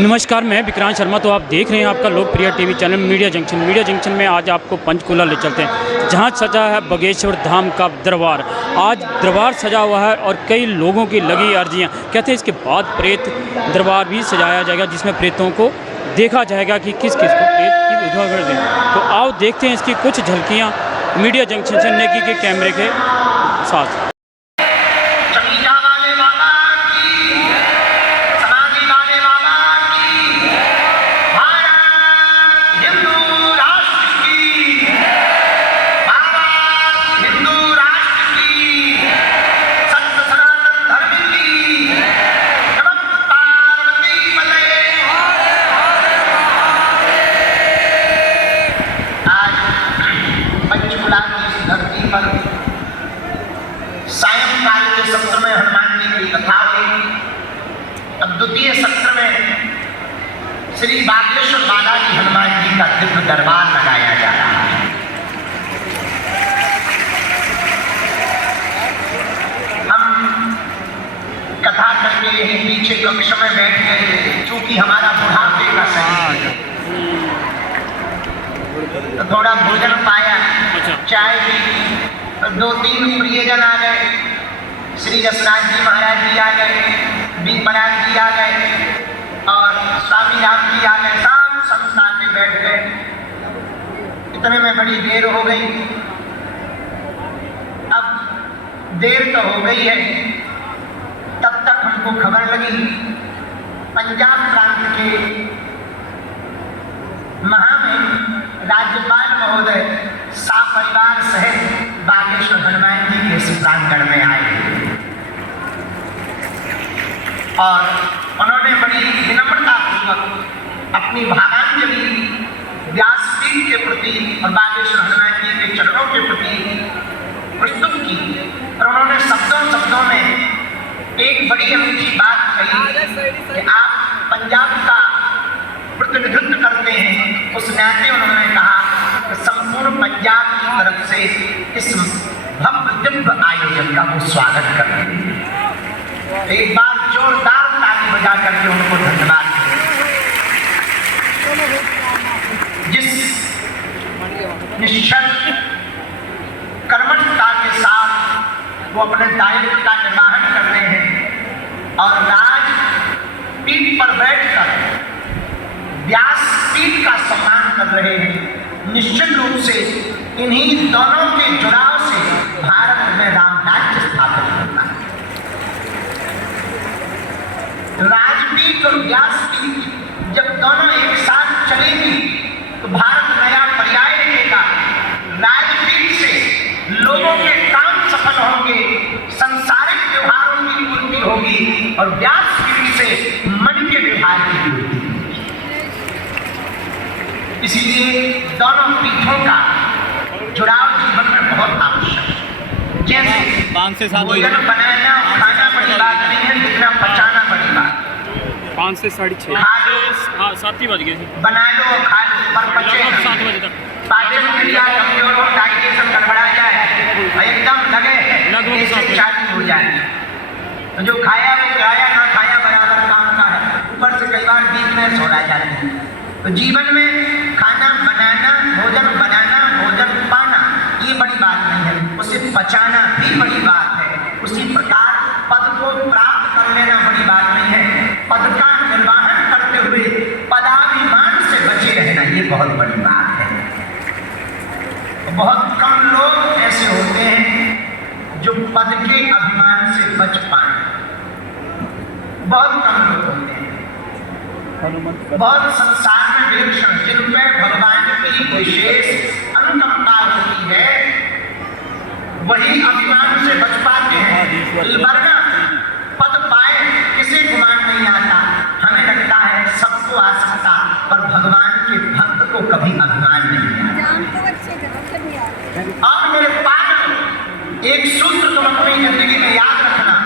नमस्कार, मैं विक्रांत शर्मा। तो आप देख रहे हैं आपका लोकप्रिय TV channel media junction. Media junction में आज आपको पंचकूला ले चलते हैं, जहां सजा है बागेश्वर धाम का दरबार। आज दरबार सजा हुआ है और कई लोगों की लगी अर्जियां। कहते हैं इसके बाद प्रेत दरबार भी सजाया जाएगा, जिसमें प्रेतों को देखा जाएगा कि किस किस को प्रेत की विधवा कर दें। तो आओ देखते हैं इसकी कुछ झलकियाँ मीडिया जंक्शन से नेकी के कैमरे के साथ। सायंकाल के सत्र में हनुमान जी की कथा हुई। अब द्वितीय सत्र में श्री बागेश्वर बालाजी हनुमान जी का दिव्य दरबार लगाया जा रहा है। हम कथा करके यही पीछे कक्ष में बैठ गए, चूंकि हमारा बुढ़ापे का शरीर है, तो थोड़ा भोजन पाया, चाय पी, दो तीन प्रियजन आ गए। श्री रसराज जी महाराज जी आ गए, बीपराज जी आ गए और स्वामी राम जी आ गए। सब संसार में बैठ गए। इतने में बड़ी देर हो गई। अब देर तो हो गई है, तब तक हमको खबर लगी पंजाब प्रांत के महामहिम राज्यपाल महोदय सपरिवार सहित बागेश्वर हनुमान जी के इस प्रांगण में आए और उन्होंने बड़ी विनम्रता पूर्वक अपनी भावांजलि व्यासपीठ के प्रति और बागेश्वर हनुमान जी के चरणों के प्रति प्रस्तुत की। और उन्होंने शब्दों में एक बड़ी अनूठी बात कही कि आप पंजाब का प्रतिनिधित्व करते हैं। उस नाते उन्होंने कहा कि संपूर्ण पंजाब की तरफ से इस भव्य दिव्य आयोजन का वो स्वागत कर रहे हैं। एक बार जोरदार ताली बजा करके उनको धन्यवाद दें। जिस निश्चल कर्मठता के साथ वो अपने दायित्व का निर्वहन करते हैं और राज पीठ पर बैठकर व्यासपीठ का सम्मान कर रहे हैं, निश्चित रूप से इन्हीं दोनों के जुड़ाव से भारत में राम राज्य स्थापित होता है। राजपीठ और व्यासपीठ जब दोनों एक साथ चलेंगी तो भारत नया पर्याय लेगा। राजपीठ से लोगों के काम सफल होंगे, सांसारिक व्यवहारों की पूर्ति होगी और व्यासपीठ से मन के व्यवहार की पूर्ति। इसीलिए दोनों पीठों का जुड़ाव जीवन में बहुत आवश्यक है। जैसे भोजन बनाना और खाना बड़ी बात नहीं है, जितना पचाना बड़ी बात। 5 से 6:30 हाँ 7 ही बज गए। बना लो और खा लो, पर पचे 7 बजे तक पाचन क्रिया कमजोर हो, डाइजेशन गड़बड़ा जाए, एकदम लगे चालू हो जाए। तो जो खाया वो खाया, ना खाया बराबर काम का है। ऊपर से कई बार वीकनेस हो रहा जाती है। तो जीवन में खाना बनाना, भोजन बनाना, भोजन पाना ये बड़ी बात नहीं है, उसे पचाना भी बड़ी बात है। उसी प्रकार पद को प्राप्त कर लेना बड़ी बात नहीं है, पद का निर्वहन करते हुए पदाभिमान से बचे रहना ये बहुत बड़ी बात है। बहुत कम लोग ऐसे होते हैं जो पद के अभिमान से बच पाए, बहुत कम लोग होते हैं। बहुत संसार में विलक्षण जिन पे भगवान की विशेष अनुकंपा होती है वही अभिमान से बच पाते हैं। वरना पद पाए किसी गुमान नहीं आता। हमें लगता है सबको आ सकता, पर भगवान के भक्त को कभी अभिमान नहीं आता। और मेरे पास एक सूत्र तुम अपनी जिंदगी में याद रखना,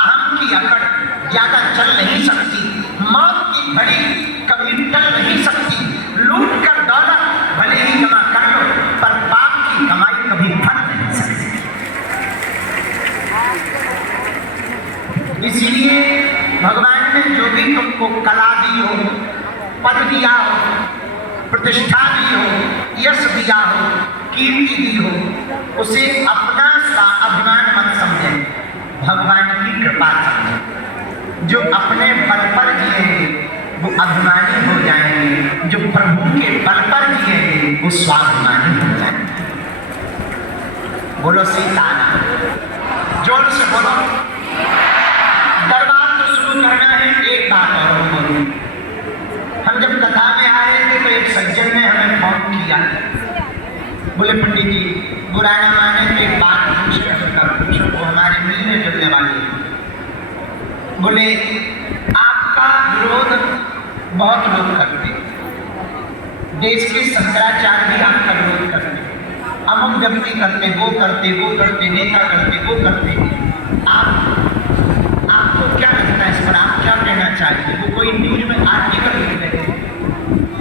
अहम की अकड़ ज्यादा चल नहीं सकती, मौत की घड़ी कभी टल नहीं सकती। लूट कर दौलत भले ही जमा कर लो, पर पाप की कमाई कभी फट नहीं सकती। इसीलिए भगवान भगवान ने जो भी तुमको कला दी हो, पद दिया हो, प्रतिष्ठा दी हो, यश दिया हो, कीर्ति दी हो, उसे अपना सा अभिमान मत समझे, भगवान की कृपा समझे। जो अपने बल पर जिएंगे वो अभिमानी हो जाएंगे, जो प्रभु के बल पर जिएंगे वो स्वाभिमानी हो जाएंगे। बोलो सीताराम, जोर से बोलो। दरबार तो शुरू करना है। एक बात और बोलूं, हम जब कथा में आए थे तो एक सज्जन ने हमें फोन किया, बोले पंडित जी बुरा न माने तो एक बात पूछो, वो हमारे मिलने जुलने वाली है। बोले आपका विरोध बहुत लोग करते, देश के शंकराचार्य भी आपका विरोध करते, अमुक व्यक्ति करते, वो करते, नेता करते, वो करते। आपको क्या लगता है इस पर, आप क्या कहना चाहिए? वो कोई न्यूज में आर्टिकल लिख रहे थे,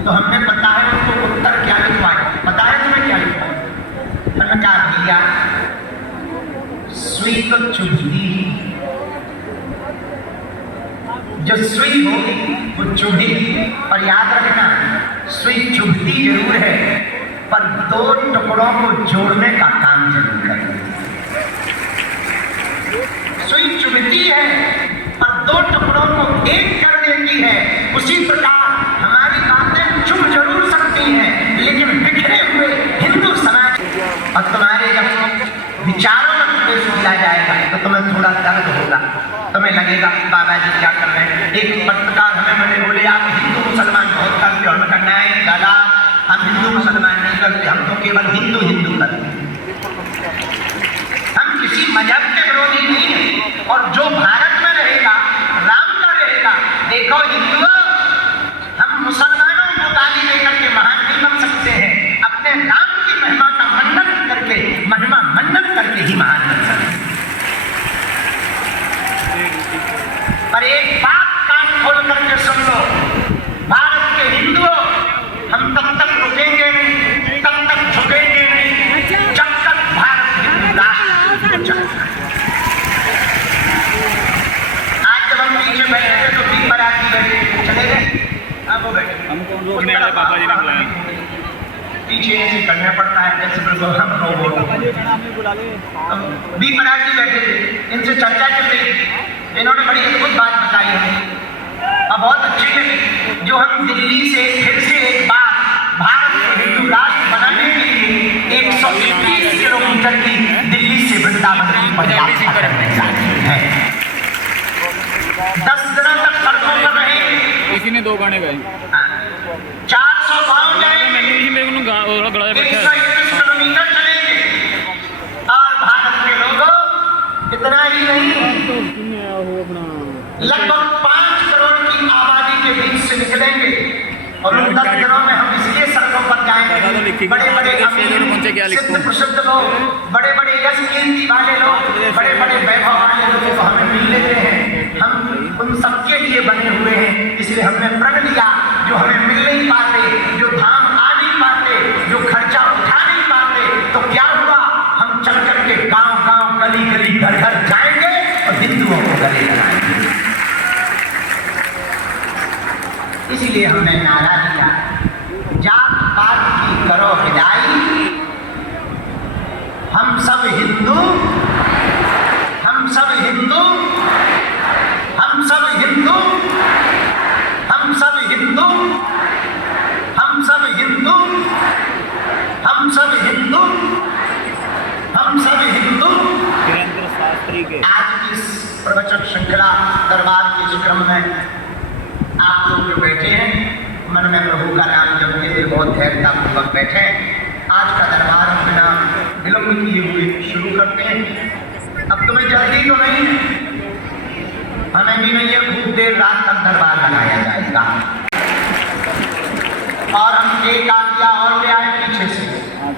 तो हमने पता है उनको उत्तर क्या लिखवाया, पता है तुम्हें क्या लिखवाया? मैंने कहा भैया सुई तो चुभती, जो सुई होगी वो चुभेगी, और याद रखना सुई चुभती जरूर है पर दो टुकड़ों को जोड़ने का काम जरूर करें। सुई चुभती है पर दो टुकड़ों को एक कर देती है। उसी प्रकार हमारी बातें चुभ जरूर सकती हैं, लेकिन बिखरे हुए हिंदू समाज और तुम्हारे जब विचारों में प्रवेश किया जाएगा तो तुम्हें थोड़ा दर्द होगा, तुम्हें लगेगा बाबा जी क्या कर रहे हैं। एक पत्रकार हमें मैंने बोले आप हिंदू मुसलमान बहुत करते हो, हमने कहा नहीं दादा, हम हिंदू मुसलमान नहीं करते, हम तो केवल हिंदू हिंदू करते हैं। हम किसी मजहब के विरोधी नहीं है, और जो भारत में रहेगा राम का रहेगा। देखो हिंदुओं, हम मुसलमानों को गाली देकर के महान नहीं बन सकते हैं, अपने राम की महिमा का मंडन करके, महिमा मंडन करके ही महान बन सकते हैं। पर एक बात कान खोल करके सुन लो, भारत के हिंदुओं, हम तब तक रुकेंगे नहीं, तब तक झुकेंगे नहीं जब तक भारत हिंदू राष्ट्र। आज जब हम पीछे बैठे थे तो भी बराती बैठे चले गए, अब वो बैठे हमको रोकने वाले पापा जी ने बुलाया, पीछे ऐसे करना पड़ता है जैसे बिल्कुल हम रोबोट। भी बराती बैठे थे, इनसे चर्चा चल रही थी, इन्होंने बड़ी अद्भुत बात बताई है और बहुत अच्छी लगी। जो हम दिल्ली से फिर से एक बार भारत को हिंदू राष्ट्र बनाने के लिए 121 किलोमीटर की दिल्ली से वृंदावन की पदयात्रा करने जा रहे हैं। 10 दिनों तक सड़कों पर रहेंगे। किसी ने 2 गाने गाए, 400 गाँव जाएंगे, 121 किलोमीटर चलेंगे। और भारत के लोगों, इतना ही नहीं, लगभग 5 करोड़ की आबादी के बीच से निकलेंगे और उन 10 दिनों में हम इसलिए सड़कों पर जाएंगे। बड़े बड़े सिद्ध प्रसिद्ध लोग, बड़े बड़े यश कीर्ति वाले लोग, बड़े बड़े वैभव वाले लोगों को हमें मिल लेते हैं। हम उन सबके लिए बने हुए हैं, इसलिए हमने प्रण लिया जो हमें मिल नहीं पाते, जो धाम आ नहीं पाते, जो खर्चा उठा नहीं पाते, तो क्या हुआ, हम चल करके गाँव गाँव गली गली घर घर जाएंगे और हिंदुओं को गले लगाएंगे। इसीलिए हमने नारा दिया, जात पात की करो विदाई, हम सब हिंदू, हम सब हिंदू, हम सब हिंदू, हम सब हिंदू, हम सब हिंदू, हम सब हिंदू, हम सब हिंदू। आज की इस प्रवचन श्रृंखला दरबार के इस क्रम में आप लोग जो बैठे हैं, मन में प्रभु का नाम जपते हुए बहुत धैर्यतापूर्वक बैठे। आज का दरबार बिना विलंब किए हुए शुरू करते हैं। अब तुम्हें जल्दी तो नहीं है, हमें भी नहीं है, खूब देर रात तक दरबार लगाया जाएगा। और हम एक आज्ञा और ले आए पीछे से,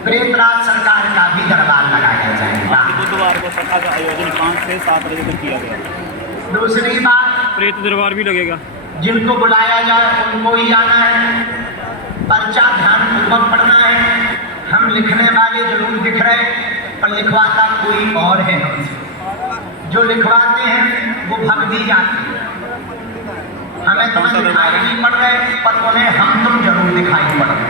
प्रेतराज सरकार का भी दरबार लगाया जाएगा। बुधवार को सभा का आयोजन 5 से 7 बजे तक किया गया। दूसरी बात, प्रेत दरबार भी लगेगा, जिनको बुलाया जाए उनको ही आना है, पर्चा ध्यानपूर्वक पढ़ना है। हम लिखने वाले जरूर दिख रहे, पर लिखवाता कोई और है हमसे। जो लिखवाते हैं वो भग दी जाती है। हमें तुम्हें दिखाई नहीं पड़ रहे, पर उन्हें हम तुम जरूर दिखाई पड़ रहे।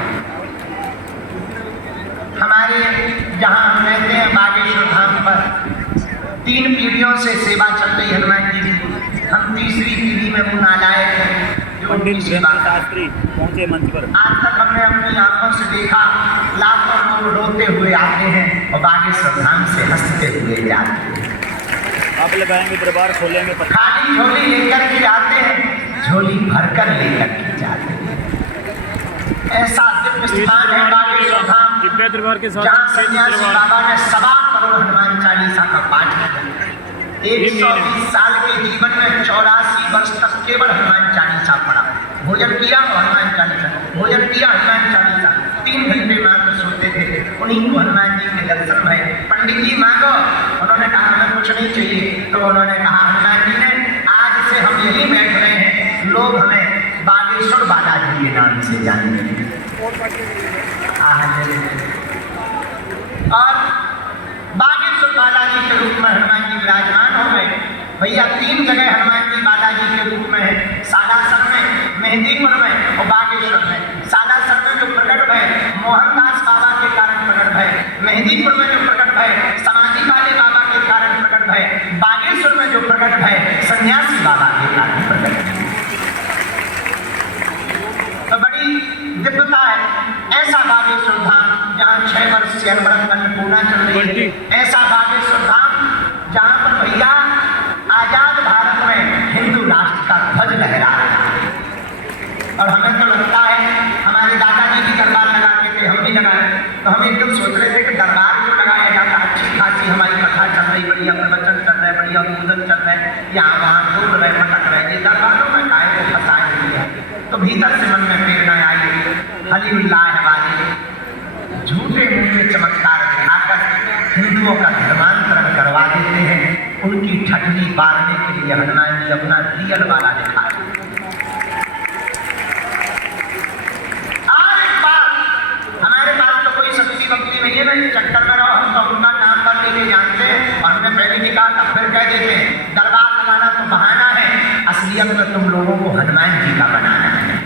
हमारे जहाँ हम रहते हैं बागेश्वर धाम पर 3 पीढ़ियों से सेवा चल रही हनुमान जी की। हम तीसरी पीढ़ी में वो नालायक हैं जो उनकी सेवा शास्त्री पहुंचे मंच पर। आज तक हमने अपनी आंखों से देखा लाखों लोग रोते हुए आते हैं और बागेश्वर धाम से हंसते हुए जाते हैं। आप लगाएंगे दरबार खोलेंगे खाली झोली लेकर के आते हैं, झोली भरकर लेकर के जाते हैं। ऐसा दिव्य स्थान है बागेश्वर धाम दिव्य दरबार के साथ जहाँ सन्यासी बाबा ने 1.25 करोड़ हनुमान चालीसा का पाठ किया। 120 साल के जीवन में 84 वर्ष तक केवल हनुमान चालीसा पढ़ा। भोजन किया हनुमान चालीसा, भोजन किया हनुमान चालीसा। 3 घंटे मात्र सोते थे, उन्हीं को हनुमान जी के दर्शन भय। पंडित जी मांगो, उन्होंने कहा हमें कुछ नहीं चाहिए। तो उन्होंने कहा हनुमान जी ने आज से हम यही बैठ रहे हैं, लोग हमें बागेश्वर बालाजी के नाम से जानेंगे। और बागेश्वर बालाजी के रूप में हनुमान जी विराजमान हो गए। भैया 3 जगह हनुमान जी बालाजी के रूप में है, सालासर में, मेहंदीपुर में और बागेश्वर में। सालासर में जो प्रकट भय मोहनदास बाबा के कारण प्रकट भय, मेहंदीपुर में जो प्रकट भय समाधि वाले बाबा के कारण प्रकट भय, बागेश्वर में जो प्रकट भय सन्यासी बाबा के कारण प्रकट भय। तो बड़ी दिव्यता है। ऐसा बागेश्वर धाम जहाँ 6 वर्ष से अनवरत अन्नपूर्णा चल रही है। ऐसा बागेश्वर धाम जहाँ पर भैया आजाद भारत में हिंदू राष्ट्र का ध्वज लहरा रहा है। और हमें तो लगता है हमारे दादाजी भी दरबार लगाते थे, हम भी लगाए। तो हम एकदम सोच रहे थे कि दरबार जो लगाया जाता, अच्छी खासी हमारी कथा चल रही, बढ़िया प्रवचन चल रहे, बढ़िया पूजन चल रहे, यहाँ वहाँ डूब रहे, भटक रहे, ये दरबारों में काहे को फंसाए दिया। तो भीतर से मन में प्रेरणा आई, हलीउल्लाह वाली झूठे मुंह में चमत्कार दिखाकर हिंदुओं का धर्मांतरण करवा देते हैं। उनकी ठठली बारने के लिए हनुमान जी अपना रियल वाला दिखा रहे। और एक बात, हमारे पास तो कोई शक्ति भक्ति नहीं है ना, इस चक्कर में रहो। हम तो उनका नाम पर लेके जानते हैं और हमने पहले भी कहा था, फिर कह देते हैं दरबार लगाना तो बहाना है, असलियत में तुम लोगों को हनुमान जी का बनाना है।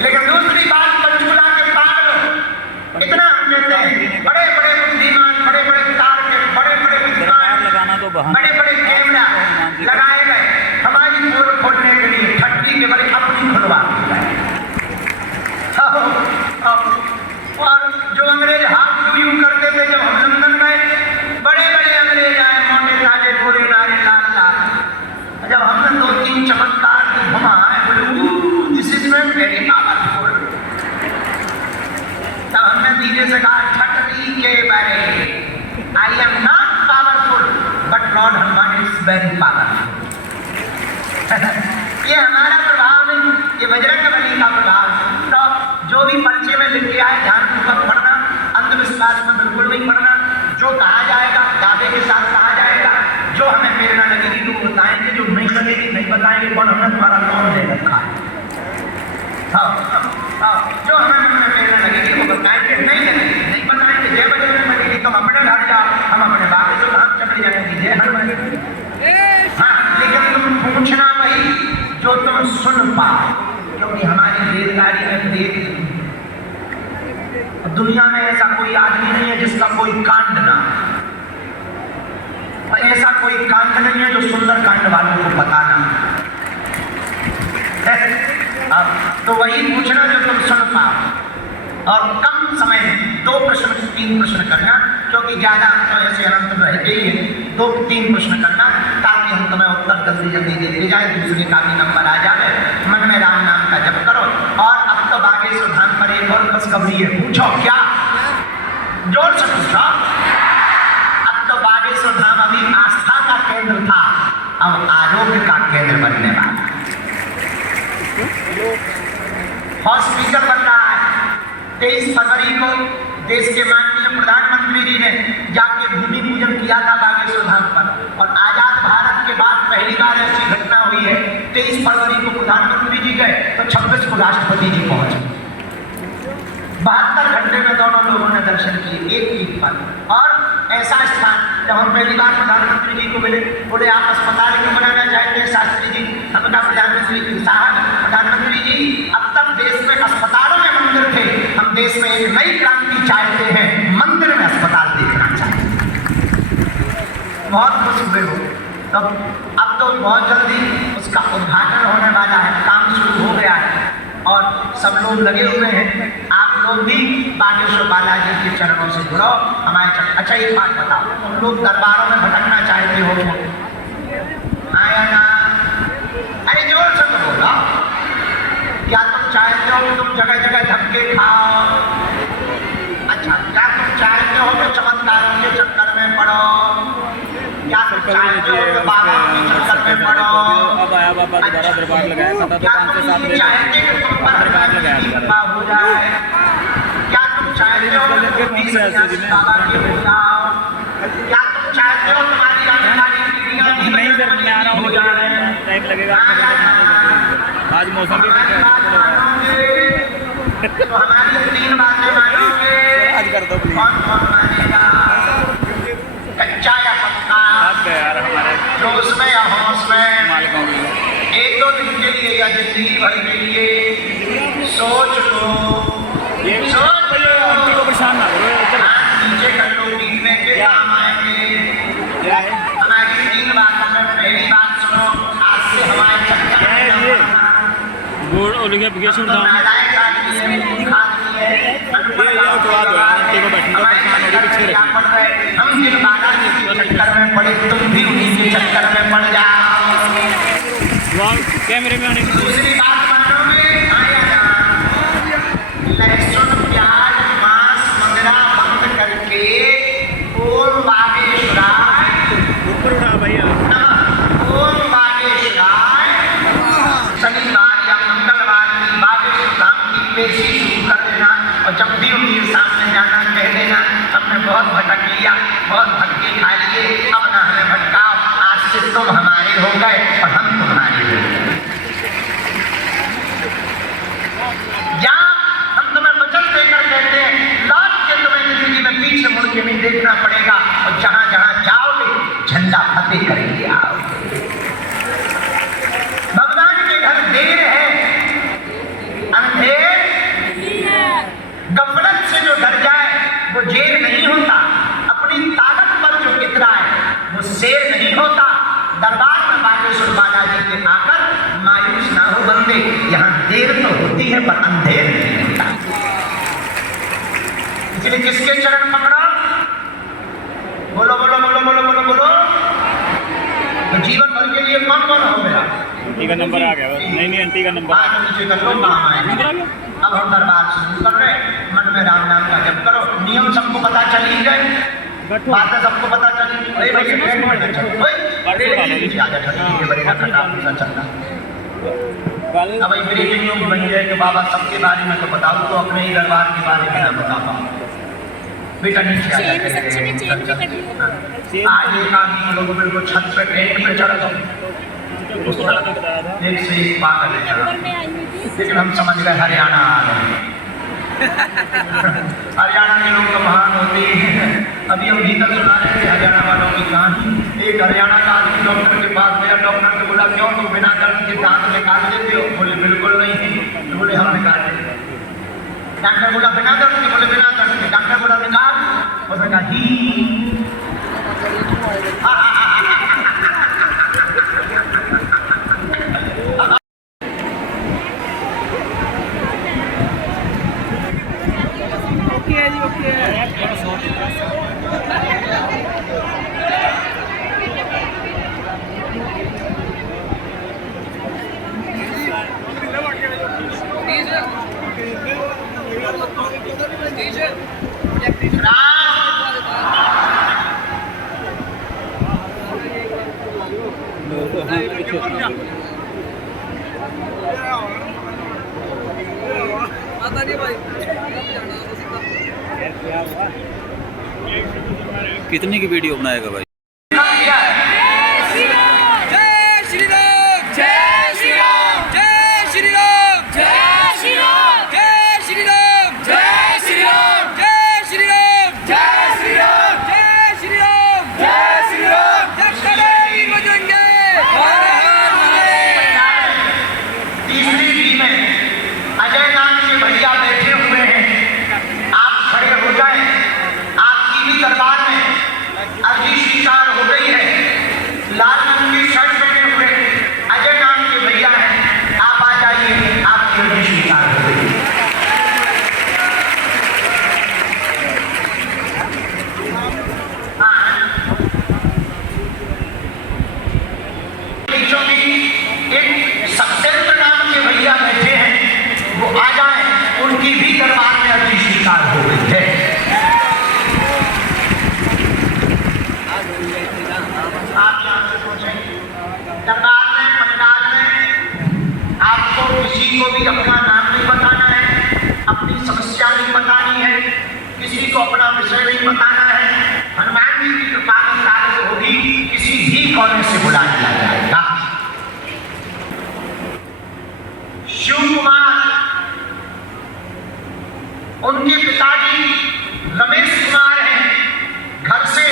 लेकिन दूसरी बात, पंचकुला के पागल इतना हम कहते हैं, बड़े बड़े बुद्धिमान, बड़े बड़े तार्किक, बड़े बड़े विद्वान, बड़े बड़े कैमरा लगाए गए हमारी पोल खोलने के लिए, ठट्टी के बड़े अपनी खुलवा और जो अंग्रेज हाथ यूं करते थे जब हम लंदन गए, बड़े बड़े अंग्रेज आए, मोटे ताजे गोरे नारे लाल लाल। जब हमने 2-3 चमत्कार घुमाए, बोले दिस इज वेरी पावरफुल। तब हमने धीरे से कहा ठट्टी के बारे, I am not powerful but Lord Hanuman is very powerful. ये हमारा प्रभाव नहीं, ये बजरंगबली का प्रभाव। तो जो भी पर्चे में लिख के आए ध्यानपूर्वक पढ़ना, अंधविश्वास में बिल्कुल नहीं पढ़ना। जो कहा जाएगा दावे के साथ कहा जाएगा, जो हमें प्रेरणा लगेगी तो बताएंगे, जो नहीं लगेगी नहीं बताएंगे। कौन हमने तुम्हारा कौन दे रखा है? जो हमें प्रेरणा लगेगी वो बताएंगे, नहीं लगेगी नहीं बताएंगे। जय बजरंगबली, तुम अपने घर जाओ, हम अपने बागेश्वर धाम चले जाएंगे। जय हनुमान। हाँ, लेकिन तुम पूछना वही जो तुम सुन पाओ, क्योंकि हमारी रेलगाड़ी में देख दुनिया में ऐसा कोई आदमी नहीं है जिसका कोई कांड ना, और ऐसा कोई कांड नहीं है जो सुंदर कांड वालों को बताना। तो वही पूछना जो तुम सुन पाओ, और कम समय में 2 प्रश्न 3 प्रश्न करना, क्योंकि ज्यादा तो ऐसे अनंत रहते ही है। 2-3 प्रश्न करना ताकि हम तुम्हें उत्तर जल्दी जल्दी देते जाए, दूसरे का भी नंबर आ जाए। मन में राम नाम का जप करो। और अब तो बागेश्वर धाम पर एक और खुशखबरी है, पूछो क्या? जोर से पूछो। अब तो बागेश्वर धाम अभी आस्था का केंद्र था, अब आरोग्य का केंद्र बनने वाला। हॉस्पिटल बन रहा है। 23 फरवरी को देश के माननीय प्रधानमंत्री जी ने जाके भूमि पूजन किया था बागेश्वर धाम पर। और आजाद भारत के बाद पहली बार ऐसी घटना हुई है, 23 फरवरी को प्रधानमंत्री जी गए तो 26 को राष्ट्रपति जी पहुंचे। 72 घंटे में दोनों लोगों ने दर्शन किए एक ईद पर। और ऐसा स्थान, जब हम पहली बार प्रधानमंत्री जी को मिले, बोले आप अस्पताल क्यों बनाना चाहते हैं शास्त्री जी? हमने कहा प्रधानमंत्री प्रधानमंत्री जी साहब, प्रधानमंत्री जी, अब तक देश में अस्पतालों में मंदिर थे, हम देश में एक नई क्रांति चाहते हैं, मंदिर में अस्पताल देखना चाहते हैं। बहुत खुश हुए हो। तो अब तो बहुत जल्दी उसका उद्घाटन होने वाला है, काम शुरू हो गया है और सब लोग लगे हुए हैं। आप लोग भी बागेश्वर बालाजी के चरणों से जुड़ो, हमारे चरण। अच्छा एक बात बताओ, तुम लोग दरबारों में भटकना चाहते हो आया ना? अरे जोर से तो बोला। क्या तुम चाहते हो कि तुम जगह जगह धक्के खाओ? अच्छा, क्या तुम चाहते हो कि चमत्कारों के चक्कर में पड़ो? क्या तुम चाहते हो कि बाबा के चक्कर में पड़ो? अब आया बाबा दोबारा दरबार लगाया था, तो 5 से 7 बजे चाहते कि तुम पर दरबार लगाया कृपा हो जाए? क्या तुम चाहते हो कि तुम 20 बाबा के हो जाओ? क्या तुम चाहते हो तुम्हारी आने वाली पीढ़ियां भी नहीं सर, मैं आ रहा हूँ, टाइम लगेगा। आज मौसम भी तो हमारी 3 बातें मानोगे? आज कर दो प्लीज। कौन कौन मानेगा? कच्चा या पक्का? आप यार हमारे जोश में या होश में? मालिकों के लिए 1-2 दिन के लिए या जिंदगी भर के लिए सोच लो, सोच लो। आंटी को परेशान ना करो इधर। हाथ नीचे कर लो, पीने के काम आएंगे। क्या है हमारी 3 बातों में पहली बात सुनो, आज से हमारे चक्कर क्या है में ये? गोड़ और लगे बगेश्वर धाम महिलाएं खाती है, खा रही है, ये उठवा दो यार, आंटी को बैठने को परेशान हो रही, पीछे रखिए। हम जिन बालाजी के चक्कर में पड़े, तुम भी उन्हीं के चक्कर में पड़ जाओ। वहाँ कैमरे में आने की दूसरी बात मानोगे? आया ना? लहसुन प्याज मांस वगैरह बंद करके ओम बागेश्वराय ऊपर उठा भैया। नमः, ओम बागेश्वराय शनिवार या मंगलवार की बागेश्वर धाम की पेशी शुरू कर देना और जब भी उनके सामने जाना कह देना, हमने बहुत भटक लिया, बहुत भटके खा लिए, अब ना हमें भटकाओ, आज से तुम हमारे हो गए और हम तुम्हारे हो गए। या हम तुम्हें वचन देकर कहते हैं, लौट के तुम्हें जिंदगी में पीछे मुड़ के नहीं देखना पड़ेगा और जहां जहां जाओगे झंडा फतेह करेंगे आओगे। भगवान के घर देर है, अंधेर, गफलत से जो डर जाए वो जेल नहीं होता, अपनी ताकत पर जो इतराए वो शेर नहीं होता। दरबार में बागेश्वर बालाजी के आकर मायूस ना हो बंदे, यहाँ देर तो होती है पर अंधेर नहीं होता। इसलिए किसके चरण पकड़ो? बोलो बोलो बोलो बोलो बोलो बोलो। तो जीवन भर के लिए कौन कौन हो गया? आंटी का नंबर आ गया बस। नहीं आंटी का नंबर हाथ नीचे कर लो, काम आएंगे। अब हम दरबार शुरू कर रहे हैं, मन में राम नाम का जप करो। नियम सबको पता चल ही गए, बातें सबको पता चली। अरे भैया ट्रेन में बैठो, ओए अरे नीचे आ जा, ठीक है बढ़िया खटा पूरा चलता। अब ये ब्रेकिंग न्यूज बन जाए कि बाबा सबके बारे में तो बताओ, तो अपने ही दरबार के बारे में ना बता पाओ। बेटा नीचे आ जा, आज एक आदमी लोग बिल्कुल छत पे टेंट पे चढ़ गए, एक से एक पागल है चढ़ा, लेकिन हम समझ गए हरियाणा आ गए। हरियाणा के लोग तो महान होते हैं। अभी हम भीतर सुना रहे थे हरियाणा वालों की कहानी। एक हरियाणा का आदमी डॉक्टर के पास गया, डॉक्टर ने बोला क्यों तुम बिना दर्द के दांत निकाल देते हो? बोले बिल्कुल नहीं। बोले हम निकाल देते। डॉक्टर बोला बिना दर्द के? बोले बिना दर्द के। डॉक्टर बोला निकाल? उसने कहा ही। कितने की वीडियो बनाएगा भाई? दरबार में, पंडाल में आपको किसी को भी अपना नाम नहीं बताना है, अपनी समस्या नहीं बतानी है, किसी को अपना विषय नहीं बताना है। हनुमान जी की कृपा की कार्य होगी, किसी भी कोने से बुला लिया जाएगा। शिव कुमार, उनके पिताजी रमेश कुमार हैं। घर से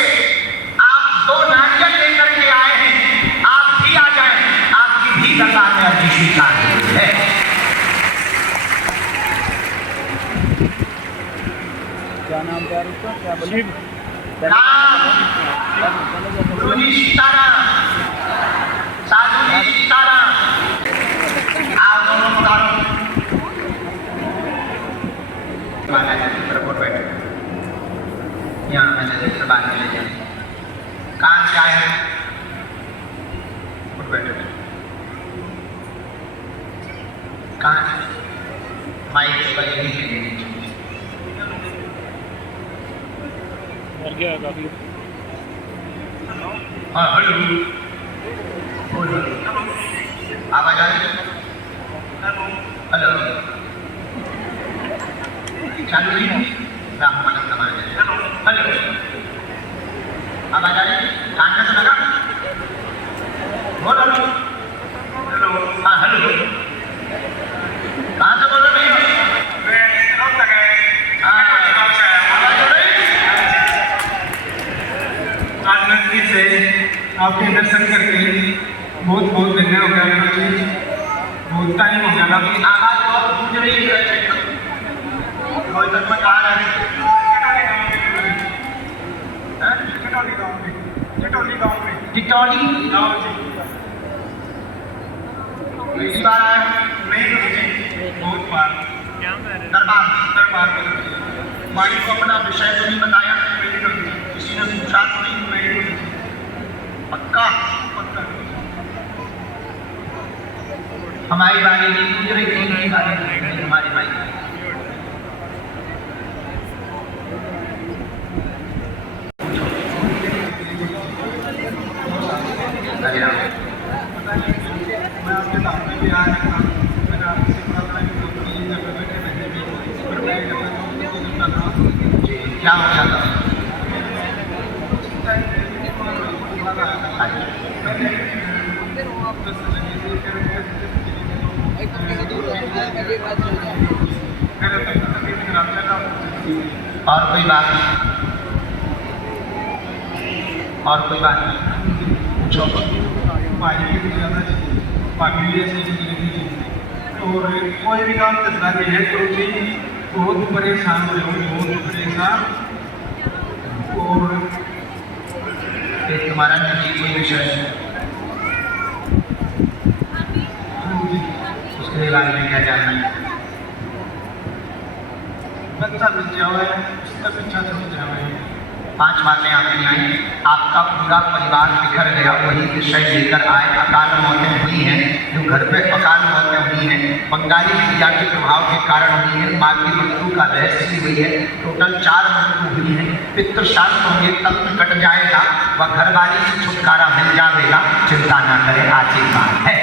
आप 2 नारियल लेकर के आए हैं, आप भी आ जाएं, आपकी भी दरबार में अर्जी स्वीकार है। क्या नाम क्या उसका, क्या बोले? राम, गुरु जी सीताराम, साधु जी सीताराम। आओ दोनों पधारो। बैठे यहाँ मैंने दरबार में ले जाए। कहाँ से आए हैं? बैठे कहाँ से? माइक पर यही के लिए हाँ हेलो, आवाज आ रही? हेलो, चालू ही राम मदद हमारे। हेलो, आवाज आ रही? कान में तो लगा? बोलो हेलो। हाँ हेलो, कहाँ से बोल रहे हो? आज नजदीक से आपके दर्शन करके बहुत बहुत धन्य हो गया। बहुत टाइम हो गया। अभी आवाज बहुत गूंज रही है। कोई तक में कहा है? टिटौली गाँव में। टिटौली गाँव जी। इस बार आए? नहीं जी, बहुत बार। दरबार में मालिक को अपना विषय तो नहीं बताया? किसी ने पूछा तो नहीं? पक्का? हमारी बारी नहीं गूंज रही थी, हमारी बारी। मैं आपके सामने भी आया था। मैंने आपसे प्रार्थना की थी जब बैठे बैठे भी, पर मैं करता था। क्या हो जाता? और कोई बात? और कोई बात? पूछो। और कोई भी काम करना है तो जी बहुत परेशान हो, बहुत परेशान। और तुम्हारा निजी कोई विषय है उसके बारे में क्या जानना है? बच्चा मिल जाए, उसका पीछा छूट जाए। 5 बातें आपकी आई। आपका पूरा परिवार बिखर गया, वही विषय लेकर आए। अकाल मौतें हुई हैं, जो घर पे अकाल मौतें हुई हैं बंगाली विद्या के प्रभाव के कारण हुई है। माँ की मृत्यु का रहस्य हुई है। टोटल 4 मृत्यु हुई है। पितृ शांत होंगे, तंत्र कट जाएगा, वह घरवाली से छुटकारा मिल जाएगा। चिंता न करें, आशीर्वाद है।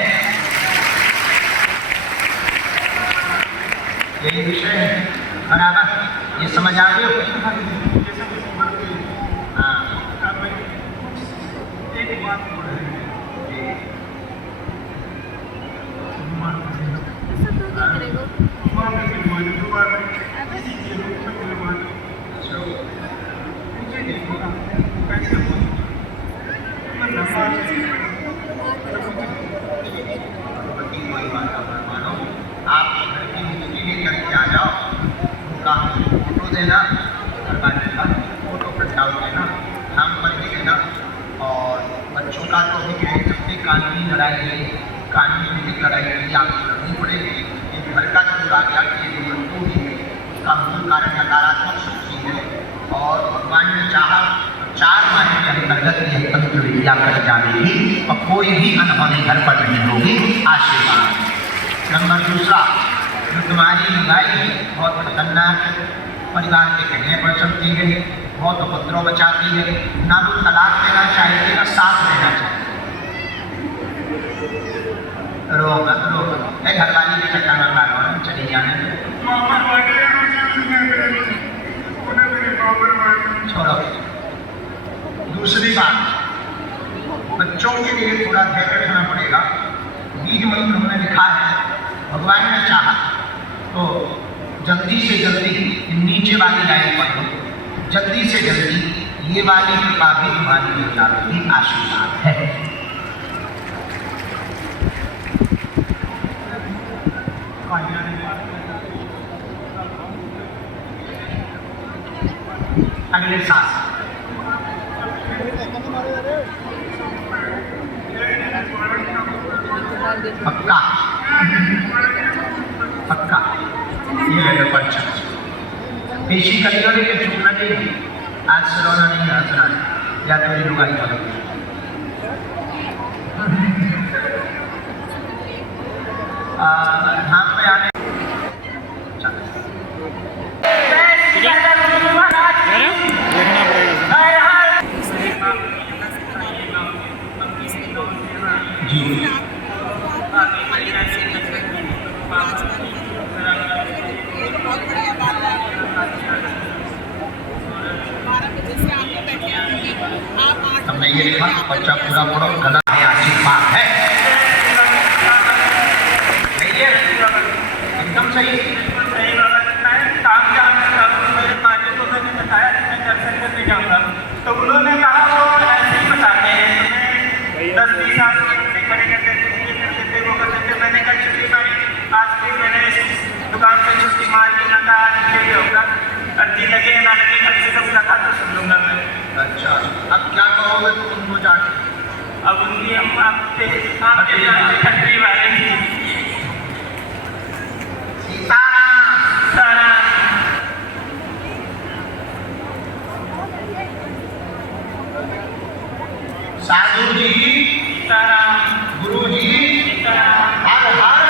यही विषय है, बराबर? ये समझ आ गए? एक बात आप घर की मीटिंग लेकर के आ जाओ, उनका फोटो देना, फोटो प्रिंट आउट देना, नाम पर भी देना। और बच्चों का तो भी कहें, जितनी कानूनी लड़ाई है, कानूनी विधिक लड़ाई है, आपको लड़नी पड़ेगी। ये घर का जरूर आ गया कि ये मृत्यु हुई है, उसका मूल कारण नकारात्मक शक्ति है। और भगवान ने चाहा 4 महीने के अंतर्गत यह तंत्र विद्या कर जाएगी और कोई भी अनहोनी घर पर नहीं होगी। आशीर्वाद। नंबर दूसरा, जो तुम्हारी लड़ाई बहुत खतरनाक परिवार के कहने पर चलती है, बहुत उपद्रव मचाती है। ना वो तलाक देना चाहेगी, ना साथ देना चाहेगी। रो मत घर वाली के चक्कर में लगा चली जाने छोड़ो। दूसरी बात, बच्चों के लिए थोड़ा ध्यान रखना पड़ेगा। बीज मंत्र में लिखा है, भगवान ने चाहा तो जल्दी से जल्दी नीचे वाली लाइन पढ़ो, जल्दी से जल्दी ये वाली कृपा भी तुम्हारी हो जाएगी, आशीर्वाद है। अगले साल पक्का पक्का ये है पर्चा पेशी करियो लेकिन चुपना नहीं, आज से रोना नहीं, हंसना नहीं, या तो ये लुगाई चलो। धाम पे आने जी हमने ये लिखा, बच्चा पूरा पढ़ो, गलत है आशीर्वाद है, एकदम सही। तो उन्होंने कहा वो ऐसे ही बताते हैं, तुम्हें 10-20 साल से खड़े करते थे, वो करते थे। मैंने कहा छुट्टी मारी, आज भी मैंने दुकान से छुट्टी मार के ना कहा ये होगा, अर्जी लगे ना लगे, कम से कम कहा तो सुन लूंगा मैं। अच्छा, अब क्या कहोगे तुम उनको जाके? अब उनकी हम आपके खतरी वाले साधु जी गुरु जी हर हर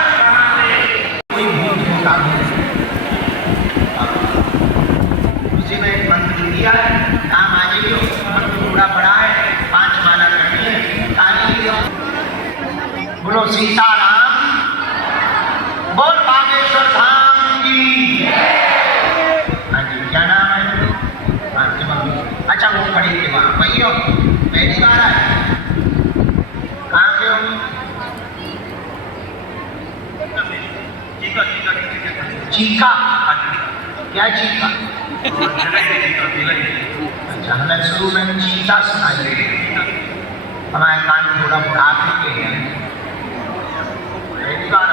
कोई भूत होता है। उसी में एक मंत्र दिया है, काम आ जाइए, मंत्र थोड़ा बड़ा है, 5 माला करनी है, ताली बोलो सीताराम, बोल बागेश्वर धाम की। हाँ जी, क्या नाम है? हाँ जी मम्मी। अच्छा वो पढ़ी के बाद वही हो, पहली बार आए, कहाँ के हो? चीका, क्या चीका? अच्छा, हमें शुरू में चीता सुनाई, हमारे कान थोड़ा बुढ़ापे के हैं। पहली बार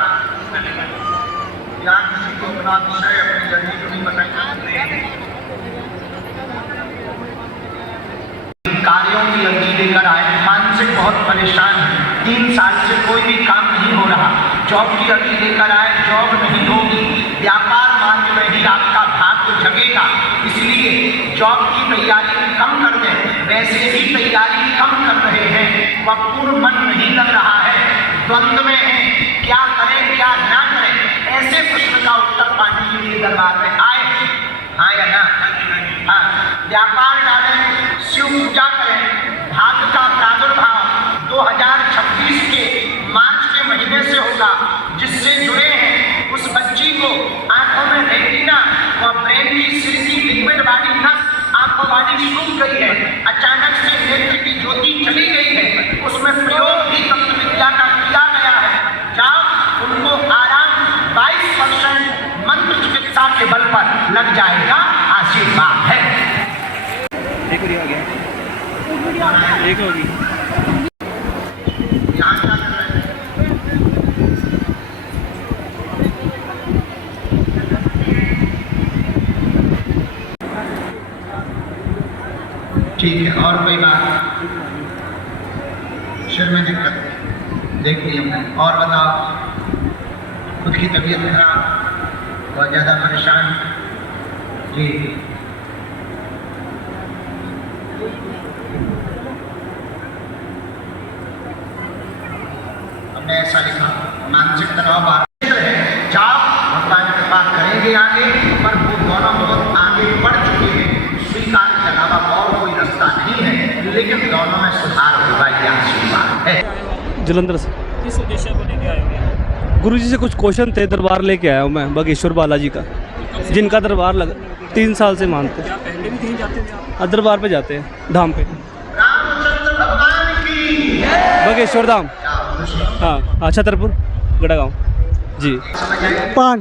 क्या किसी को अपना विषय अपनी जर्नी को नहीं बताया? कार्यों की अर्जी लेकर आए, मानसिक बहुत परेशान है, 3 साल से कोई भी काम नहीं हो रहा, जॉब की अर्जी लेकर आए, जॉब नहीं होगी, व्यापार मार्ग में ही आपका भाग्य जगेगा, इसलिए जॉब की तैयारी कम कर दें, वैसे ही तैयारी कम कर रहे हैं, वह पूर्ण मन नहीं लग रहा है, द्वंद्व में है, क्या करें क्या ना करें, ऐसे प्रश्न का उत्तर पाने के लिए दरबार में आए। हाँ या ना? हाँ, व्यापार डालें, शिव पूजा करें, भाग्य का प्रादुर्भाव 2026 के मार्च के महीने से होगा, जिससे जुड़े हैं उस बच्ची को आंखों में रेटिना व ब्रेन की सिर की लिक्विड वाली नस आंखों वाली सूख गई है, अचानक से नेत्र की ज्योति चली गई है, उसमें प्रयोग भी तंत्र विद्या का किया गया है, जाओ उनको आराम 22% मंत्र चिकित्सा के बल पर लग जाएगा, आशीर्वाद है। एक वीडियो आ गया, एक होगी। यहाँ क्या कर रहे हैं? ठीक है, और कोई बात? सिर में दिक्कत देख ली हमने, और बताओ, खुद की तबीयत खराब, बहुत ज़्यादा परेशान जी? हमने ऐसा लिखा, मानसिक तनाव बाहर है, जाओ भगवान कृपा करेंगे आगे, पर वो दोनों बहुत आगे बढ़ चुके हैं, स्वीकार के अलावा और कोई रास्ता नहीं है, लेकिन दोनों में सुधार होगा, यह आशीर्वाद है। जलंधर से किस उद्देश्य को लेके आए हुए? गुरुजी से कुछ क्वेश्चन थे, दरबार लेके आया हूँ मैं बागेश्वर बालाजी का, जिनका दरबार 3 साल से मानते हैं। क्या पहले भी कहीं जाते थे आप? दरबार पे जाते हैं, धाम पे, रामचंद्र भगवान की बागेश्वर धाम। हाँ, छतरपुर गड़ागांव जी। पान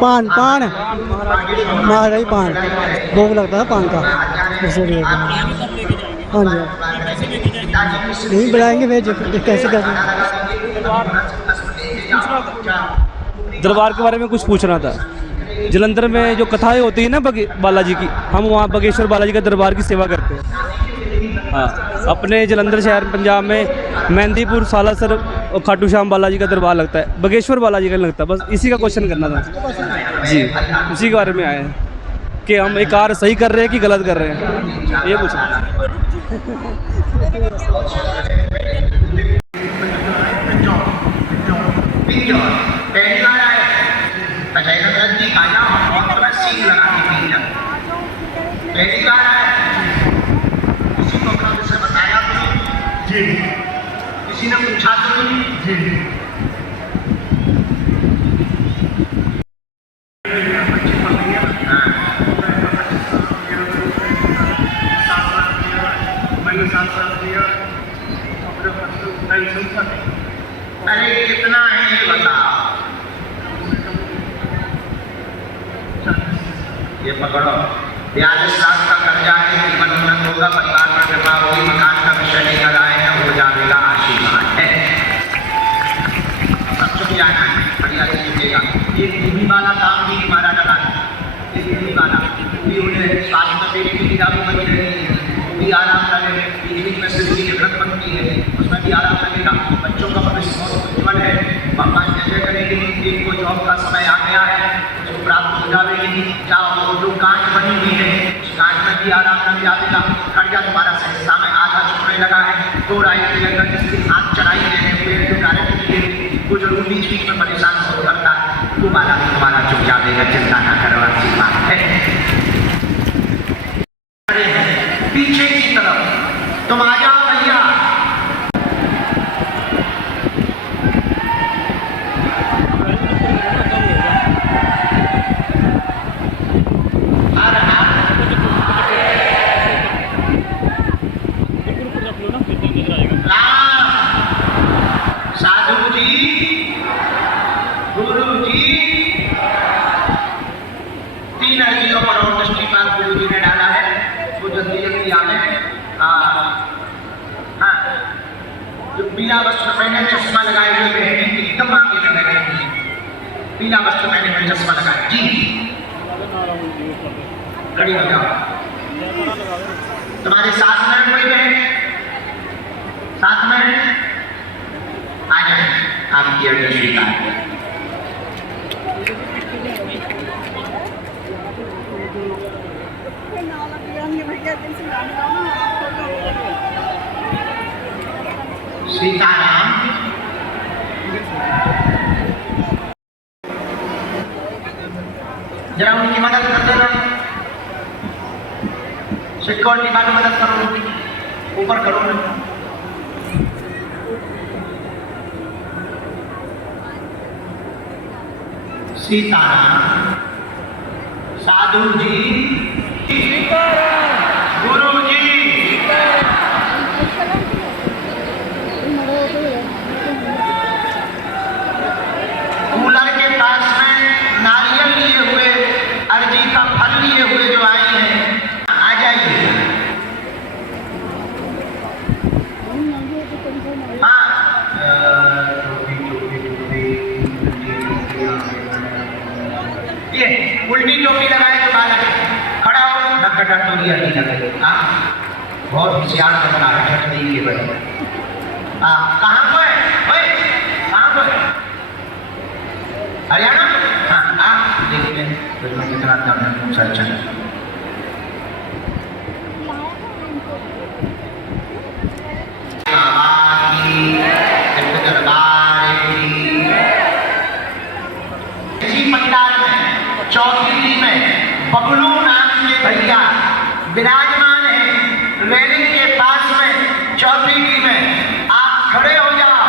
पान पान महाराज पान भोग लगता है पान का, इसलिए हाँ जी। नहीं बुलाएंगे भेज, कैसे कर दरबार के बारे में कुछ पूछना था। जलंधर में जो कथाएं होती है ना बालाजी की, हम वहाँ बागेश्वर बालाजी का दरबार की सेवा करते हैं। हाँ, अपने जलंधर शहर पंजाब में मेहंदीपुर, सालासर और खाटू श्याम बालाजी का दरबार लगता है, बागेश्वर बालाजी का लगता है। बस इसी का क्वेश्चन करना था जी, उसी के बारे में आए हैं कि हम एक कार्य सही कर रहे हैं कि गलत कर रहे हैं, ये पूछना। पहली बार आए अजय नंदन जी आया और थोड़ा सीन लगा के पी लिया। पहली बार आए, किसी को कब से बताया तो जी, किसी ने पूछा तो जी। अरे कितना है ये बताओ, ये पकड़ो। 42 लाख का कर्जा है, जीवन उन्नत होगा, परिवार में कृपा होगी, मकान का विषय लेकर आए हैं, हो जाएगा, आशीर्वाद है। सब चुप जाना है, बढ़िया से चुकेगा। ये भूमि वाला काम भी हमारा लगा है, ये भूमि वाला भी उन्हें स्वास्थ्य देने की किताबी बनी रही है, वो भी आराम लगे। बीच में सिर्फ की जरूरत बनती है, उसमें भी आराम लगेगा। बच्चों का भविष्य बहुत उज्ज्वल है, भगवान जैसे करेंगे। इनको जॉब का समय आ गया है, उसको प्राप्त हो जाएगी। जाओ, जो गांठ बनी हुई है उस गांठ में भी आराम लग जाएगा। कर्जा तुम्हारा सहसा में आधा छूटने लगा है। 2 राय के अंदर जिसकी हाथ चढ़ाई देने हुए जो कार्य किए, वो जरूर बीच बीच में परेशान हो करता है, वो वाला भी तुम्हारा चुप जाएगा। चिंता न करो, अच्छी बात है। पीछे की तरफ तुम आ जाओ भैया। साधु जी, गुरु जी, 3 अर्जियों पर और दृष्टिपात गुरु जी ने डाला है, वो जल्दी जल्दी आ गए। हाँ, जो पीला वस्त्र पहने चश्मा लगाए हुए बहन एकदम आगे लग रहे हैं, पीला वस्त्र पहने हुए चश्मा लगाए जी, खड़ी हो जाओ। तुम्हारे साथ में कोई बहन, साथ में आ जाए, आपकी अर्जी स्वीकार। सीताराम, जरा उनकी मदद कर देना, सिक्योरिटी वाली मदद करो, ऊपर करो ना। सीताराम, साधु जी, गुरु जी, कूलर के पास में नारियल लिए हुए, अर्जी का फल लिए हुए जो आई हैं, आ जाइए। हाँ, ये उल्टी टोपी लगाए जो बालक खड़ा हो, नक्कटा टोली नहीं लगे। हाँ, बहुत होशियार बनता है, छठ नहीं के बड़े। कहाँ को है? ओए, कहाँ को है? हरियाणा? हाँ, देखिए कुछ मैं कितना दम है, सच है। चौथी में बबलू नाम के भैया विराजमान है, रेलिंग के पास में चौथी में। आप खड़े हो जाओ,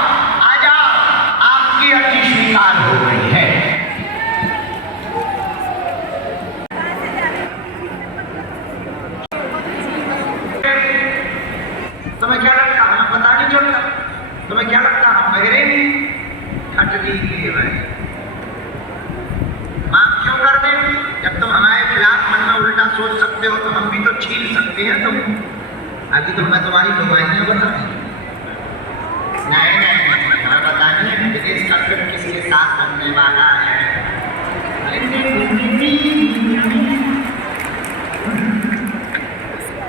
नहीं किए भाई। माफ क्यों कर दें? जब तुम हमारे खिलाफ मन में उल्टा सोच सकते हो तो हम भी तो छीन सकते हैं तुम। अभी तो मैं तुम्हारी डुबाइयाँ बता नहीं हमें बतानी है विदेश का ट्रिप किसके साथ करने वाला है।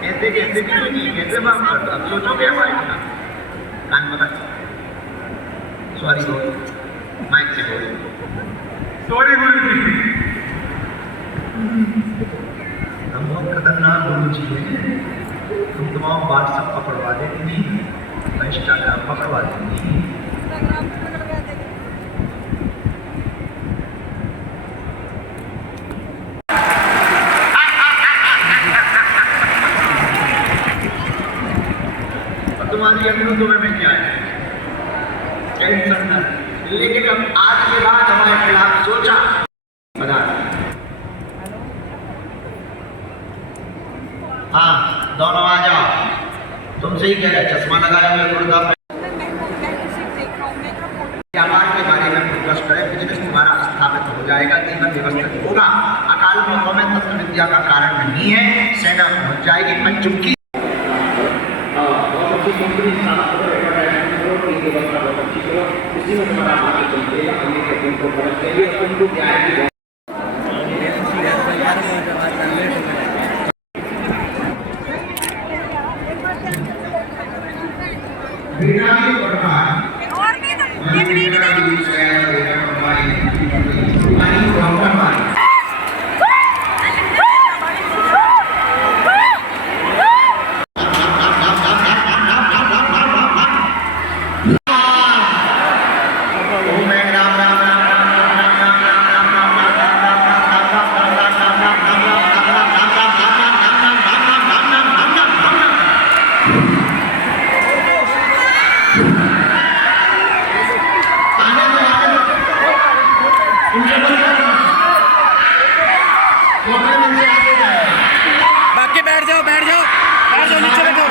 ऐसे कैसे भी नहीं कैसे माफ कर दो। अब सोचोगे हमारे खिलाफ कान मत सॉरी बोल माइक से बोल सॉरी बोल हम बहुत खतरनाक गुरु जी हैं। तुम तमाम व्हाट्सएप पकड़वा देती नहीं, इंस्टाग्राम पकड़वा देती नहीं। तुम्हारी अनुरोध में क्या है टेंशन न। लेकिन अब आज के बाद हमारे खिलाफ सोचा बता। हाँ दोनों आ जाओ। तुम सही कह रहे चश्मा लगाए हुए कुर्ता व्यापार के बारे में फोकस करें। बिजनेस तुम्हारा स्थापित हो जाएगा, जीवन व्यवस्थित होगा। अकाल मौतों में तत्व विद्या का कारण नहीं है। सेना पहुंच जाएगी पंचमुखी बाकी बैठ जाओ नीचे बैठो।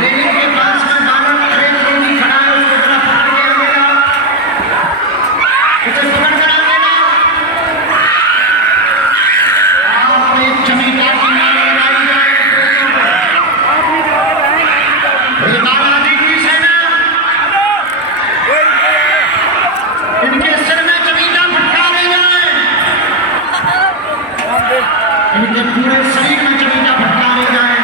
लेने के पास में बालों में एक रोगी खड़ा है, उसको जरा पकड़ के आएगा, उसे पकड़ कर आएगा। आप एक चमेटा की माला लगाई जाए। ये बालाजी की सेना इनके सिर में चमेटा फटका ले जाए, इनके पूरे शरीर में चमेटा फटका ले जाए।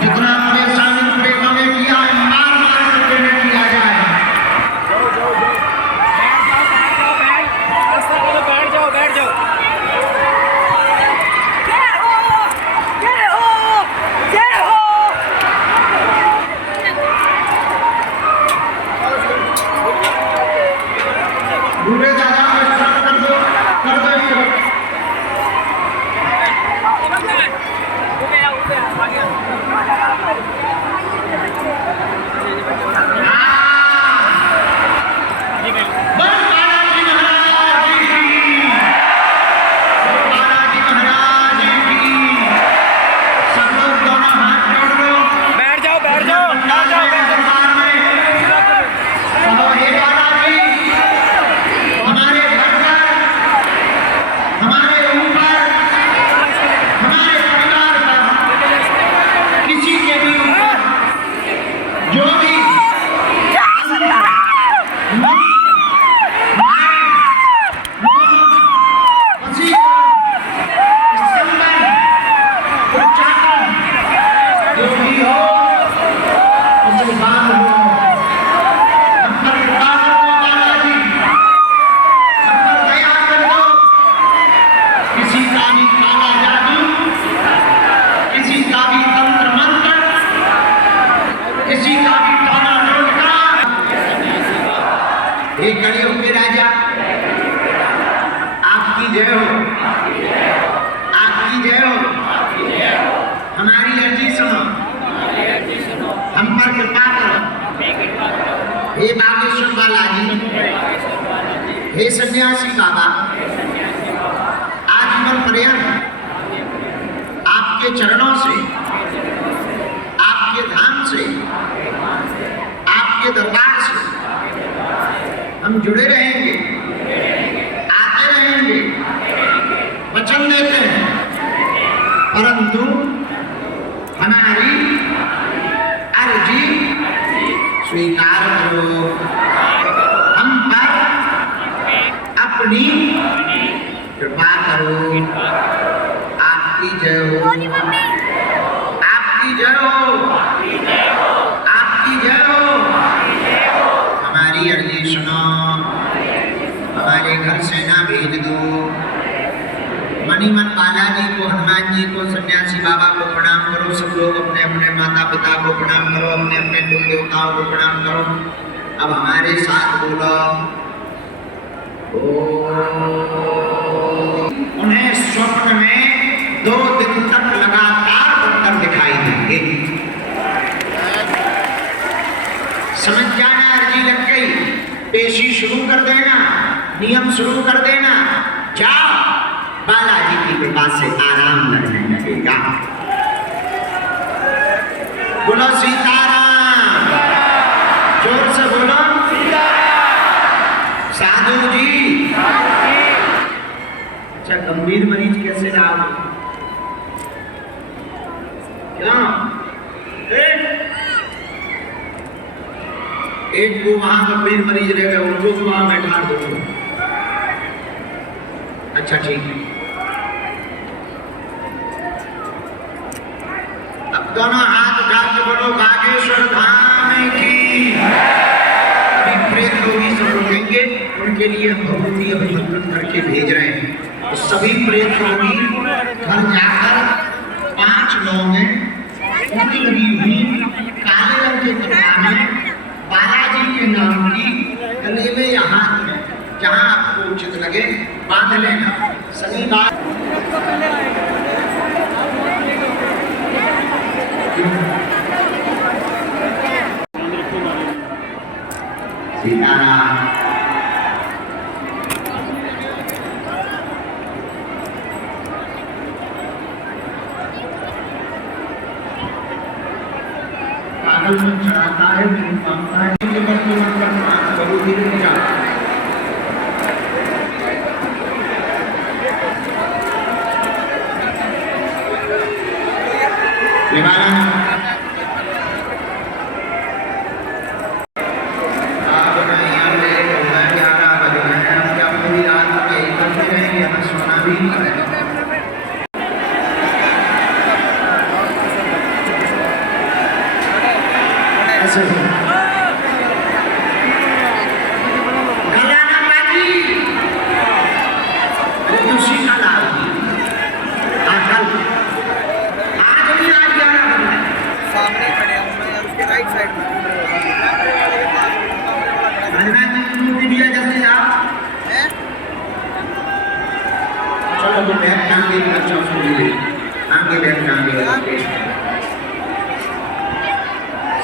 जितना परेशान इन प्रेतों ने किया है मार मार करके न किया जाए। बैठ जाओ। बूढ़े दादा को स्टार्ट कर दो इसको। हे कलियुग के राजा, आपकी जय हो, आपकी जय हो। हमारी अर्जी सुनो, हम पर कृपा करो। हे बागेश्वर बालाजी, हे सन्यासी बाबा, आजीवन पर्यंत आपके चरणों से, आपके धाम से, आपके दरबार से हम जुड़े रहेंगे, आते रहेंगे, वचन देते हैं, परंतु हमारी अर्जी स्वीकार करो, हम पर अपनी कृपा करो। आपकी जय हो, आपकी जय हो, आपकी जय हो। हमारी अर्जी सुनो, हमारे घर सेना भेज दो। मणिमन बालाजी को, हनुमान जी को, सन्यासी बाबा को प्रणाम करो। सब लोग अपने अपने माता पिता को प्रणाम करो, अपने अपने कुल देवताओं को प्रणाम करो। अब हमारे साथ बोलो उन्हें स्वप्न में 2 दिन तक लगातार बंदर दिखाई देंगे। समझ जाना, अर्जी लग गई, पेशी शुरू कर देना, नियम शुरू कर देना। जाओ, बालाजी की कृपा से आराम लगने लगेगा। बोलो सीताराम, जोर से बोलो साधु जी। अच्छा, गंभीर मरीज कैसे रहा? क्या एक को वहां गंभीर मरीज रह गए, उनको भी वहां बैठा दो। अच्छा ठीक है, अब दोनों हाथ उठा के बोलो बागेश्वर धाम की। प्रेत लोग सब रुकेंगे, उनके लिए हम भगवती अभिनंदन करके भेज रहे हैं। तो सभी प्रेत लोग घर जाकर 5 लोग हैं, उनकी लगी हुई काले रंग के कपड़ा में बालाजी के नाम की गले में या हाथ में, जहां आपको उचित लगे बांध लेना। सही बात। सीताराम, पागल में चढ़ाता है, मांगता है, करो धीरे जा।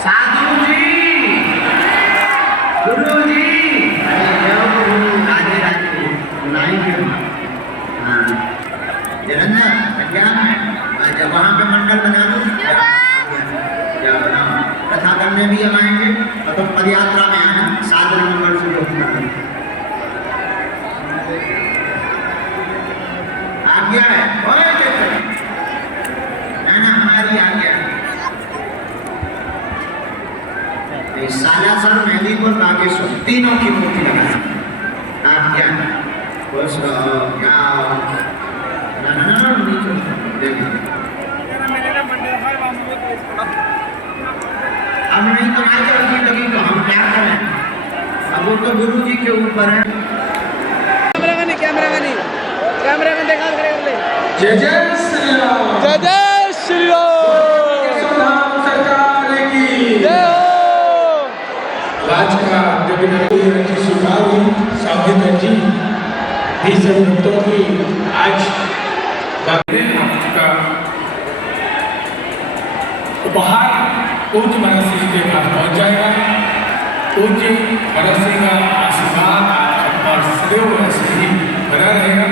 साधु जी, गुरु जी, राधे राधे बुलाएंगे। निरंजन क्या है, जब वहाँ पे मंडल बना दो, कथा करने भी हम आएंगे, और तो पद यात्रा में आना, साधन मंगल से लोग आज्ञा है, हमारी आज्ञा है। सालासर, मेहंदीपुर, बागेश्वर तीनों की मूर्ति लगा सकते। आज्ञा बस क्या अब नहीं तो आगे लगी तो हम क्या करें? अब वो तो गुरु जी के ऊपर है। कैमरामैन देखा खड़े कर ले। जय जय श्री राम, जय जय श्री राम। राम सरकार की जय हो। राज का जगन्नाथ सुधारी साबित जी भीषण भक्तों की आज आपका उपहार पूज्य भरत सिंह के पास पहुंच जाएगा। पूज्य भरत सिंह का आशीर्वाद आप पर सदैव ऐसे ही बना रहेगा।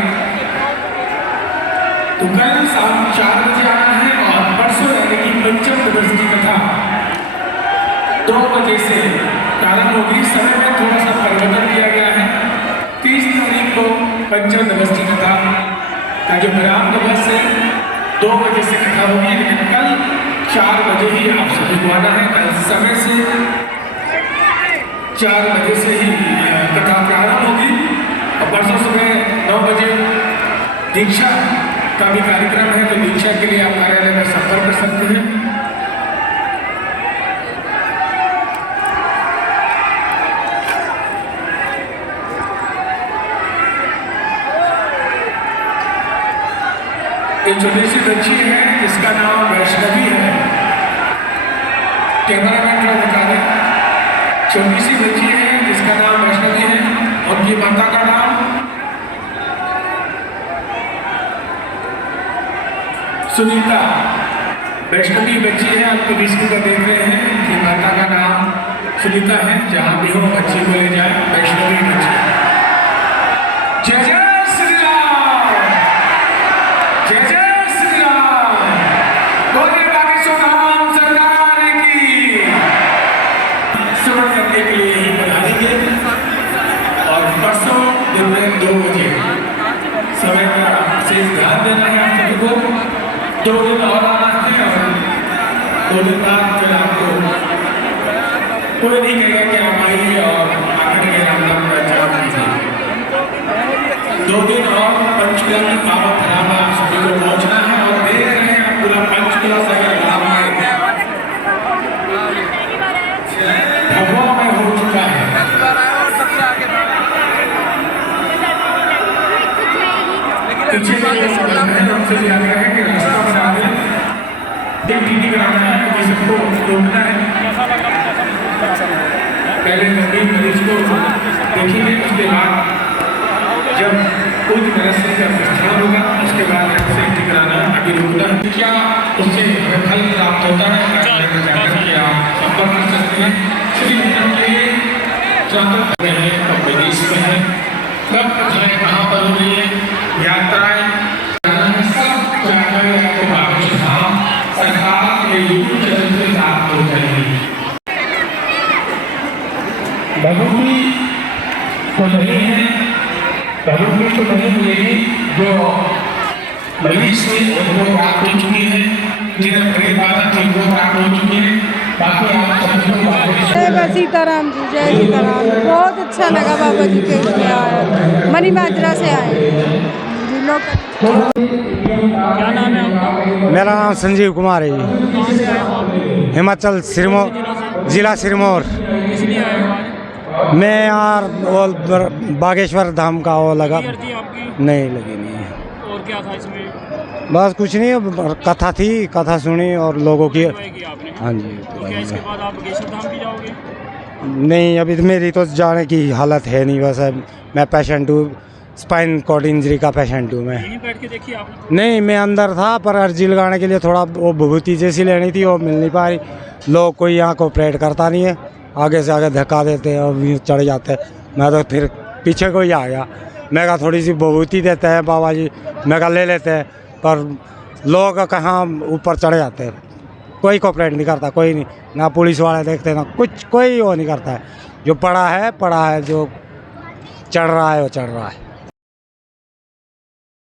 तो कल शाम 4 बजे आना है और परसों यानी कि पंचम दिवस की कथा 2 बजे से प्रारंभ होगी। समय में थोड़ा सा परिवर्तन किया गया है। 30 तारीख को पंचम दिवस की कथा का जो विराम दिवस है 2 बजे से कथा होगी, लेकिन कल 4 बजे ही आप सभी को आना है। कल समय से 4 बजे से ही कथा प्रारंभ होगी और परसों सुबह 9 बजे दीक्षा का भी कार्यक्रम है, तो दीक्षा के लिए आप कार्यालय में संपर्क कर सकते हैं। एक छोटी सी बच्ची है जिसका नाम वैष्णवी है, कैमरामैन को बता दें। छोटी सी बच्ची है जिसका नाम वैष्णवी है, उनकी माता का नाम सुनीता। वैष्णवी बच्ची है, आप तो स्कूल का देख रहे हैं, उनकी माता का नाम सुनीता है। जहाँ भी हो बच्ची को ले जाए, वैष्णवी बच्ची। जय जय श्री राम, जय जय श्री राम, बोले बागेश्वर धाम सरकार की। श्रवण करने के लिए ही पधारेंगे और परसों दिन में 2 बजे समय का विशेष ध्यान देना है आप सभी को। 2 दिन और आना है और 2 दिन बाद फिर आपको कोई नहीं कहेगा कि आप आइए और आकर के रामनाम का जवाब दीजिए। 2 दिन और पंचकुला की पावन धाम में आप सभी को पहुंचना है और देख रहे हैं आप पूरा पंचकुला शहर धाम में भगवा में हो चुका है। पीछे हमसे आग्रह है कि रास्ता बना दें, टीटी कराना है, क्योंकि सबको रोकना है। पहले गंभीर मरीज को देखेंगे, उसके बाद जब कुछ नर्सिंग का प्रस्थान होगा उसके बाद सेफ्टी कराना अभी रुकना है। क्या उससे हमें फल प्राप्त होता है आप संपर्क कर सकते हैं। श्री के लिए चाहते हैं तो विदेश में है, कब कथाएं कहाँ पर हो रही है, यात्राएं सब जानकारी आपको बागेश्वर धाम सरकार के यूट्यूब चैनल से प्राप्त हो जाएगी। भगवती तो नहीं है, भगवती तो नहीं मिलेगी जो मरीज से उनको प्राप्त हो चुकी है, जिन्हें प्रेम बाधा थी वो प्राप्त हो चुकी है। बाकी आप सभी को जय सीताराम जी, जय सीताराम। बहुत अच्छा लगा बाबा जी के उसमें आया, मनी माजरा से आए जी लोग। क्या नाम है आपका? मेरा नाम संजीव कुमार है जी, हिमाचल सिरमौर, जिला सिरमौर। इसलिए आए हो आज? मैं यार वो बागेश्वर धाम का वो लगा, थी आपकी? नहीं लगी नहीं है। और क्या था इसमें? बस कुछ नहीं, कथा थी, कथा सुनी और लोगों की। की आपने? हाँ जी। तो क्या इसके बाद आप बागेश्वर धाम भी जाओगे? नहीं, अभी तो मेरी तो जाने की हालत है नहीं। वैसे मैं पेशेंट हूँ, स्पाइन कॉर्ड इंजरी का पेशेंट हूँ मैं। यहीं बैठ के देखिए आपने? नहीं, मैं अंदर था पर अर्जी लगाने के लिए थोड़ा वो विभूति जैसी लेनी थी, वो मिल नहीं पा रही। लोग कोई यहाँ कोऑपरेट करता नहीं है, आगे से आगे धक्का देते हैं और चढ़ जाते हैं। मैं तो फिर पीछे को ही आ गया। मैं कहा थोड़ी सी विभूति देते हैं बाबा जी, मैं कहा ले लेते हैं, पर लोग कहाँ ऊपर चढ़ जाते हैं। कोई कोऑपरेट नहीं करता, कोई नहीं, ना पुलिस वाले देखते ना कुछ, कोई वो नहीं करता है। जो पड़ा है, जो चढ़ रहा है वो चढ़ रहा है।